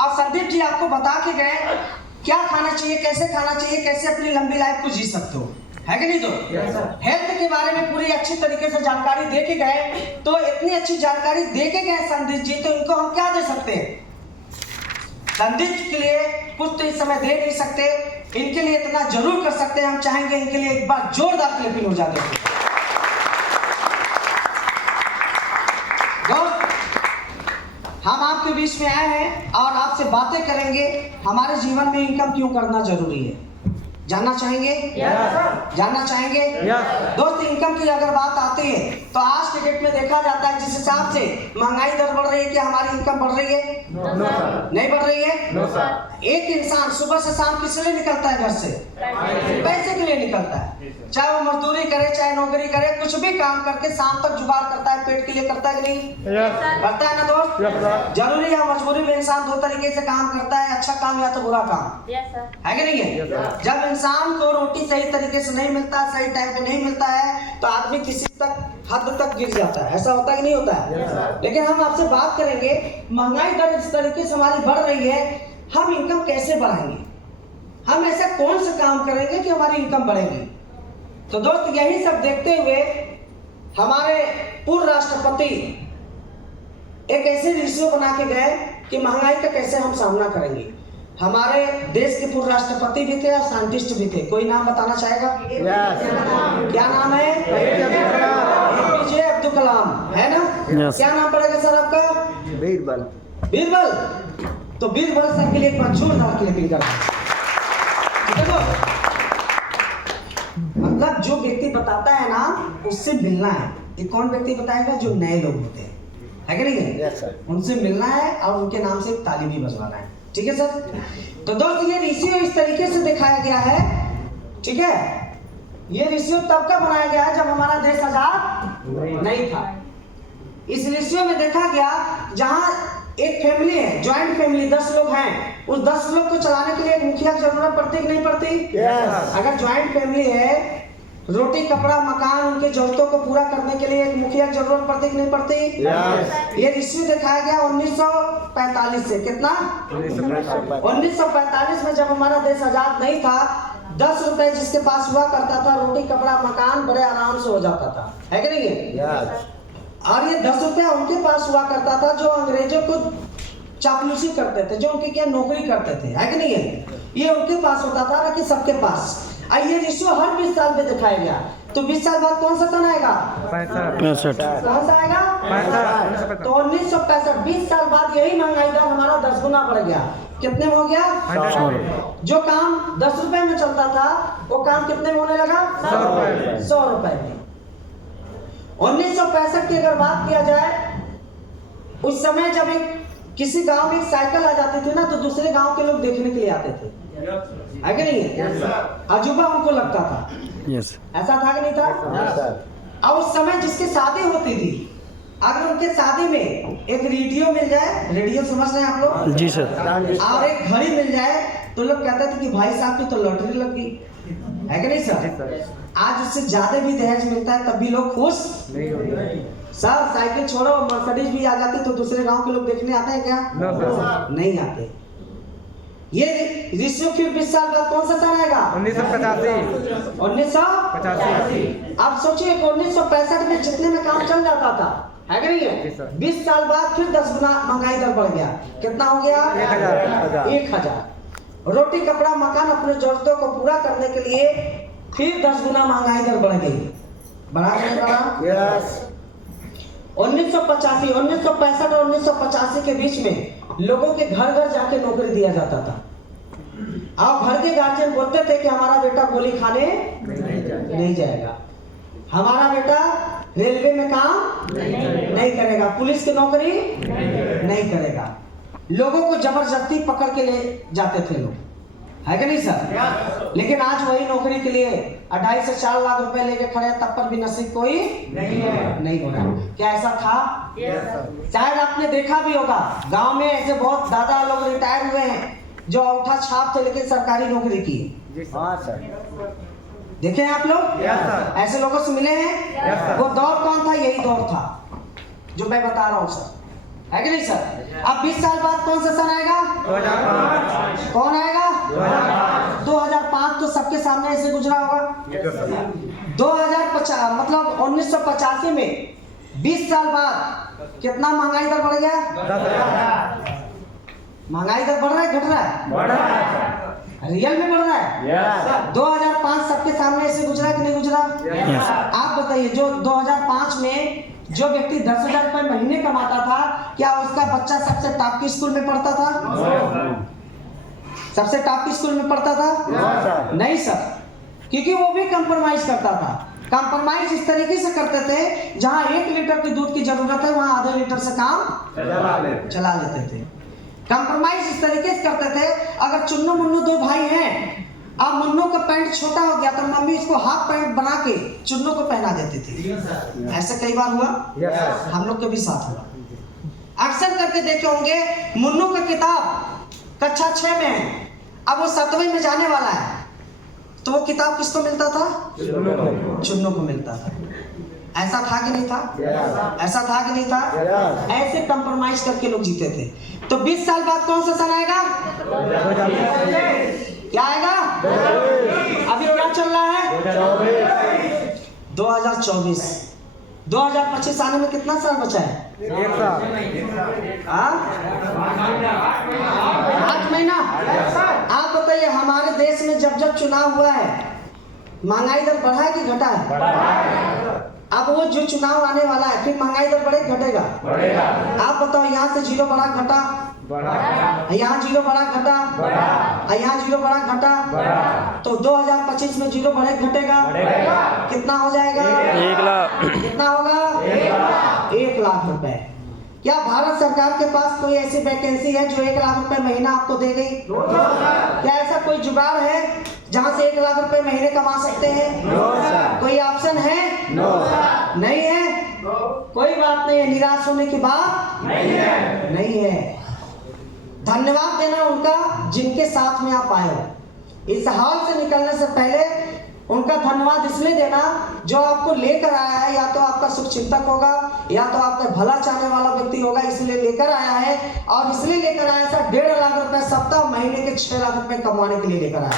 और संदीप जी आपको बता के गए क्या खाना चाहिए, कैसे खाना चाहिए, कैसे अपनी लंबी लाइफ को जी सकते हो, है कि नहीं? तो हेल्थ के बारे में पूरी अच्छी तरीके से जानकारी दे के गए। तो इतनी अच्छी जानकारी दे के गए संदीप जी, तो इनको हम क्या दे सकते हैं? संदीप के लिए कुछ तो इस समय दे नहीं सकते, इनके लिए इतना जरूर कर सकते हैं। हम चाहेंगे इनके लिए एक बार जोरदार क्लैपिंग हो जाए। हम आपके बीच में आए हैं और आपसे बातें करेंगे। हमारे जीवन में इनकम क्यों करना जरूरी है, जानना चाहेंगे? जानना चाहेंगे? दोस्त, इनकम की अगर बात आती है तो आज के डेट में देखा जाता है जिस हिसाब से महंगाई दर बढ़ रही है, क्या हमारी इनकम बढ़ रही है? नहीं बढ़ रही है। एक इंसान सुबह से शाम किस लिए निकलता है घर से? पैसे के लिए निकलता है। चाहे वो मजदूरी करे, चाहे नौकरी करे, कुछ भी काम करके शाम तक जुगाड़ करता है, पेट के लिए करता है कि नहीं? करता है ना दोस्त? जरूरी है, मजबूरी में इंसान दो तरीके से काम करता है, अच्छा काम या तो बुरा काम, है कि नहीं है? जब इंसान को रोटी सही तरीके से नहीं मिलता, सही टाइम पे नहीं मिलता है, तो आदमी किसी तक हद तक गिर जाता है। ऐसा होता है कि नहीं होता है? लेकिन हम आपसे बात करेंगे, महंगाई दर इस तरीके से हमारी बढ़ रही है, हम इनकम कैसे बढ़ाएंगे? हम ऐसा कौन सा काम करेंगे कि हमारी इनकम बढ़ेगी? तो दोस्त, यही सब देखते हुए हमारे पूर्व राष्ट्रपति एक ऐसे रेशियो बना के गए कि महंगाई का कैसे हम सामना करेंगे। हमारे देश के पूर्व राष्ट्रपति भी थे और साइंटिस्ट भी थे। कोई नाम बताना चाहेगा? क्या नाम है? APJ अब्दुल कलाम, है ना? क्या नाम पड़ेगा सर आपका? बीरबल। बीरबल, तो बीरबल सर के लिए एक बार जोरदार क्लैपिंग करना। मतलब जो व्यक्ति बताता है ना, उससे मिलना है। ये कौन व्यक्ति बताएगा? जो नए लोग होते हैं, है कि नहीं है? उनसे मिलना है और उनके नाम से ताली भी बजवाना है। ठीक है सर? तो दोस्त, ये रेशियो इस तरीके से दिखाया गया है, ठीक है? ये रेशियो तब का बनाया गया है जब हमारा देश आजाद नहीं था। इस रेशियो में देखा गया जहां एक फैमिली है, ज्वाइंट फैमिली, 10 लोग हैं, उस 10 लोग को चलाने के लिए एक मुखिया की जरूरत पड़ती है कि नहीं पड़ती? अगर ज्वाइंट फैमिली है, रोटी कपड़ा मकान उनके जरूरतों को पूरा करने के लिए एक मुखिया की जरूरत पड़ती कि नहीं पड़ती? ये रेशियो दिखाया गया 1945 से। कितना? 1945 में जब हमारा देश आजाद नहीं था, 10 रुपए जिसके पास हुआ करता था, रोटी कपड़ा मकान बड़े आराम से हो जाता था, है कि नहीं? और ये 10 रुपया उनके पास हुआ करता था जो अंग्रेजों को चापलूसी करते थे, जो उनकी क्या नौकरी करते थे, है कि नहीं है? ये उनके पास होता था ना कि सबके पास। ये रेशियो हर 20 साल में दिखाया गया। तो 20 साल बाद कौन सा सन आएगा? 65। कौन सा आएगा? 65। तो 1965, 20 साल बाद यही महंगाई दर हमारा 10 गुना बढ़ गया। कितने में हो गया? 100। जो काम 10 रुपए में चलता था, वो काम कितने में होने लगा? 100 रुपए में। 1965 की अगर बात किया जाए, उस समय जब किसी गांव में एक साइकिल आ जाती थी ना, तो दूसरे गांव के लोग देखने के लिए आते थे, है कि नहीं है? अजूबा उनको लगता था। ऐसा था कि नहीं था? और उस समय जिसकी शादी होती थी, अगर उनके शादी में एक रेडियो मिल जाए, रेडियो समझ रहे हैं आप लोग? जी सर। और एक घड़ी मिल जाए, तो लोग कहते थे कि भाई साहब की तो लॉटरी लग गई, है कि नहीं सर? आज उससे ज्यादा भी दहेज मिलता है, तब भी लोग खुश नहीं होते। सर, साइकिल छोड़ो, मर्सिडीज भी आ जाती तो दूसरे गांव के लोग देखने आते हैं क्या? नहीं आते। ये रेशियो फिर 20 साल बाद कौन सा सन आएगा? 1985। 1985। अब सोचिए 1965 में जितने में काम चल जाता था, है कि नहीं है? 20 साल बाद फिर 10 गुना महंगाई दर बढ़ गया। कितना हो गया? 1000। रोटी कपड़ा मकान अपने जरूरतों को पूरा करने के लिए फिर 10 गुना महंगाई दर बढ़ गई। बढ़ा नहीं बढ़ा? 1985, 1965 और 1985 के बीच में लोगों के घर घर जाके नौकरी दिया जाता था। अब घर के गार्जियन बोलते थे कि हमारा बेटा गोली खाने नहीं जाएगा, हमारा बेटा रेलवे में काम नहीं करेगा, पुलिस की नौकरी नहीं करेगा। लोगों को जबरदस्ती पकड़ के ले जाते थे लोग, है कि नहीं सर? लेकिन आज वही नौकरी के लिए 2.5 से 4 लाख रुपए लेके खड़े, तब पर भी नसीब कोई नहीं हो रहा। क्या ऐसा था? शायद आपने देखा भी होगा, गांव में ऐसे बहुत दादा लोग रिटायर हुए हैं जो औठा छाप थे लेकिन सरकारी नौकरी की। देखे आप लोग? ऐसे लोगों से मिले हैं? वो दौर कौन था? यही दौर था जो मैं बता रहा हूँ सर, है कि नहीं सर? अब 20 साल बाद कौन सा सन आएगा? 2005। कौन आएगा? 2005 तो सबके सामने ऐसे गुजरा होगा। 2050 मतलब 1985 में 20 साल बाद कितना महंगाई दर बढ़ गया? 10,000। महंगाई दर बढ़ रहा है, घट रहा है? बढ़ रहा है। रियल में बढ़ रहा है। 2005 सबके सामने ऐसे गुजरा कि नहीं गुजरा? आप बताइए, जो 2005 में जो व्यक्ति 10,000 रुपए महीने कमाता था, क्या उसका बच्चा सबसे टॉप की स्कूल में पढ़ता था? सबसे टॉप की स्कूल में पढ़ता था? नहीं सर, क्योंकि वो भी कंप्रोमाइज करता था। कंप्रोमाइज इस तरीके से करते थे, जहां 1 लीटर की दूध की जरूरत है वहां आधे लीटर से काम चला लेते थे। कंप्रोमाइज इस तरीके से करते थे, अगर चुन्नू मुन्नू 2 भाई हैं, अब मुन्नू का पैंट छोटा हो गया तो मम्मी इसको हाफ पैंट बना के चुन्नू को पहना देती थी। ऐसे कई बार हुआ, हम लोग के भी साथ हुआ। अक्सर करके देखे होंगे, मुन्नू का किताब कक्षा 6 में है, अब वो 7वीं में जाने वाला है, तो वो किताब किसको मिलता था? चुन्नू को मिलता था। ऐसा था कि नहीं था? ऐसा था कि नहीं था? ऐसे कंप्रोमाइज करके लोग जीते थे। तो 20 साल बाद कौन सा सन आएगा? क्या आएगा? अभी क्या चल रहा है? 2024। 2025 आने में कितना साल बचा है? 1 साल। 8 महीना। आप बताइए, हमारे देश में जब जब चुनाव हुआ है, महंगाई दर बढ़ा है कि घटा है? अब वो जो चुनाव आने वाला है, फिर महंगाई दर बढ़ेगा घटेगा? आप बताओ, यहाँ से 0 बढ़ा घटा, यहाँ 0 बढ़ा घटा, यहाँ 0 बढ़ा घटा, तो 2025 में 0 बढ़े घटेगा? कितना हो जाएगा? 1 लाख। कितना होगा? 1 लाख रुपए। क्या भारत सरकार के पास कोई ऐसी वैकेंसी है जो 1 लाख रुपए महीना आपको दे गई? क्या ऐसा कोई जुगाड़ है जहां से 1 लाख रुपए महीने कमा सकते हैं? कोई ऑप्शन है? नहीं है। कोई बात नहीं है, निराश होने की बात नहीं है। धन्यवाद देना उनका जिनके साथ में आप आए हो। इस हाल से निकलने से पहले उनका धन्यवाद इसलिए देना जो आपको लेकर आया है, या तो आपका शुभ चिंतक होगा या तो आपका भला चाहने वाला व्यक्ति होगा, इसलिए लेकर आया है। और इसलिए लेकर आया सर 1.5 लाख रुपए सप्ताह, महीने के 6 लाख रुपए कमाने के लिए लेकर आया।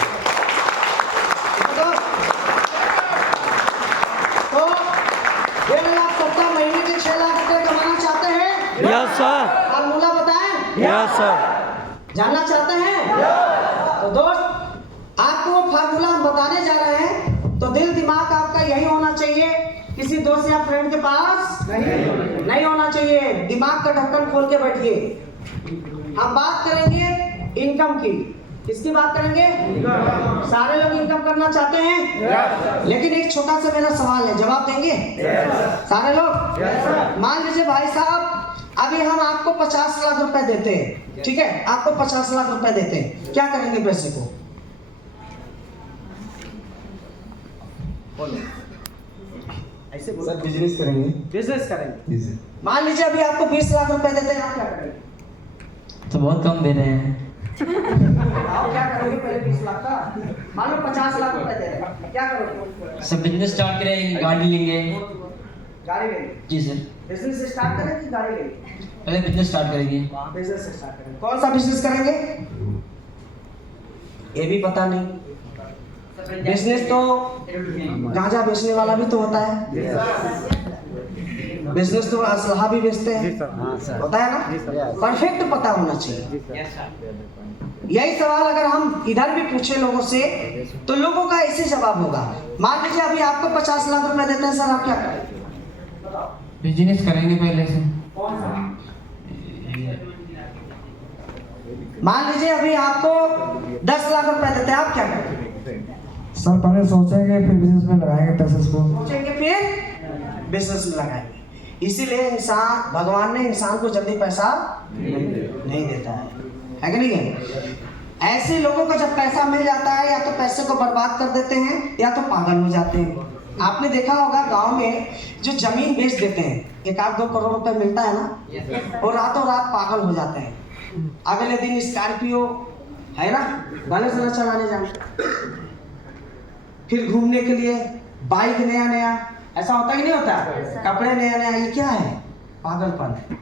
तो 1.5 लाख सप्ताह, महीने के 6 लाख रुपए कमाना चाहते हैं? Yes sir. फार्मूला बताएं? Yes sir. जानना चाहते हैं? तो दोस्त, आपको वो फार्मूला हम बताने जा रहे हैं, तो दिल दिमाग आपका यही होना चाहिए, किसी दोस्त या फ्रेंड के पास नहीं होना चाहिए। दिमाग का ढक्कन खोल के बैठिए। हम बात करेंगे इनकम की। किसकी बात करेंगे? सारे लोग इनकम करना चाहते हैं, लेकिन एक छोटा सा मेरा सवाल है, जवाब देंगे सारे लोग? मान लीजिए भाई साहब, अभी हम आपको 50 लाख रुपए देते हैं, ठीक है? आपको 50 लाख रुपए देते हैं, क्या करेंगे पैसे को? ऐसे सर बिजनेस करेंगे। बिजनेस करेंगे। मान लीजिए अभी आपको 20 लाख रुपए देते हैं, आप क्या करेंगे? तो बहुत कम दे रहे हैं। आप क्या करोगे? पहले 20 लाख का, मान लो 50 लाख रुपए दे रहे हैं, क्या करोगे? सब बिजनेस स्टार्ट करेंगे, गाड़ी लेंगे। गाड़ी लेंगे? जी सर। बिजनेस स्टार्ट करें कि गाड़ी लेंगे? पहले बिजनेस स्टार्ट करेंगे। बिजनेस स्टार्ट करेंगे। कौन सा बिजनेस करेंगे ये भी पता नहीं। बिजनेस तो गांजा बेचने वाला भी तो होता है, बिजनेस तो असलहा भी बेचते हैं, होता है ना? परफेक्ट पता होना चाहिए। यही सवाल अगर हम इधर भी पूछे लोगों से, तो लोगों का ऐसे जवाब होगा। मान लीजिए अभी आपको 50 लाख रुपए देते हैं, सर आप क्या करेंगे? बिजनेस करेंगे पहले से। मान लीजिए अभी आपको 10 लाख रुपए देते हैं, आप क्या करेंगे? सर पहले सोचेंगे, फिर बिजनेस में लगाएंगे पैसे को। सोचेंगे फिर बिजनेस में लगाएंगे। इसीलिए इंसान, भगवान ने इंसान को जल्दी पैसा नहीं देता है कि नहीं है? ऐसे लोगों को जब पैसा मिल जाता है, या तो पैसे को बर्बाद कर देते हैं या तो पागल हो जाते हैं। आपने देखा होगा गांव में जो जमीन बेच देते हैं, 1-2 करोड़ रुपए मिलता है ना, और रातों रात पागल हो जाते हैं। अगले दिन स्कॉर्पियो है ना, गाने से चलाने जाए, फिर घूमने के लिए बाइक नया नया, ऐसा होता कि नहीं होता? कपड़े नया नया, ये क्या है? पागलपन है।